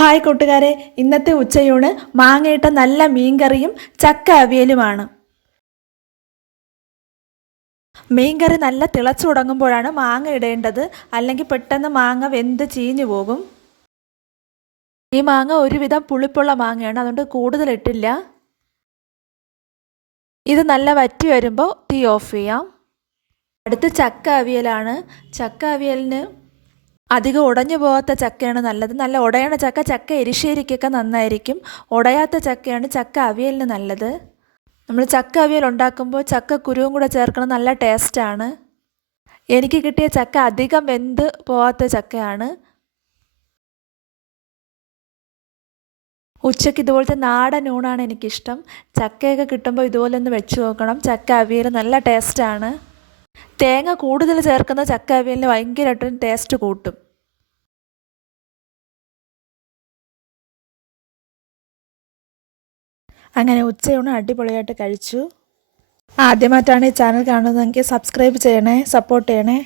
Hi കൂട്ടുകാരെ, ഇന്നത്തെ ഉച്ചയൂണ് മാങ്ങയിട്ട നല്ല മീൻകറിയും ചക്ക അവിയലുമാണ്. മീൻകറി നല്ല തിളച്ചു തുടങ്ങുമ്പോഴാണ് മാങ്ങ ഇടേണ്ടത്, അല്ലെങ്കിൽ പെട്ടെന്ന് മാങ്ങ വെന്ത് ചീഞ്ഞു പോകും. ഈ മാങ്ങ ഒരുവിധം പുളിപ്പുള്ള മാങ്ങയാണ്, അതുകൊണ്ട് കൂടുതൽ ഇട്ടില്ല. ഇത് നല്ല വറ്റി വരുമ്പോൾ തീ ഓഫ് ചെയ്യാം. അടുത്ത് ചക്ക അവിയലാണ്. ചക്ക അവിയലിന് അധികം ഉടഞ്ഞു പോകാത്ത ചക്കയാണ് നല്ലത്. നല്ല ഉടയണ ചക്ക, ചക്ക എരിശ്ശേരിക്കൊക്കെ നന്നായിരിക്കും. ഉടയാത്ത ചക്കയാണ് ചക്ക അവിയലിന് നല്ലത്. നമ്മൾ ചക്ക അവിയൽ ഉണ്ടാക്കുമ്പോൾ ചക്ക കുരുവും കൂടെ ചേർക്കണം, നല്ല ടേസ്റ്റാണ്. എനിക്ക് കിട്ടിയ ചക്ക അധികം വെന്ത് പോകാത്ത ചക്കയാണ്. ഉച്ചയ്ക്ക് ഇതുപോലത്തെ നാടൻ ഊണാണ് എനിക്കിഷ്ടം. ചക്കയൊക്കെ കിട്ടുമ്പോൾ ഇതുപോലെ ഒന്ന് വെച്ച് നോക്കണം. ചക്ക അവിയൽ നല്ല ടേസ്റ്റാണ്. തേങ്ങ കൂടുതൽ ചേർക്കുന്ന ചക്ക അവിയലിന് ഭയങ്കരമായിട്ടും ടേസ്റ്റ് കൂട്ടും. അങ്ങനെ ഉച്ചയൂണ് അടിപൊളിയായിട്ട് കഴിച്ചു. ആദ്യമായിട്ടാണ് ഈ ചാനൽ കാണുന്നതെങ്കിൽ സബ്സ്ക്രൈബ് ചെയ്യണേ, സപ്പോർട്ട് ചെയ്യണേ.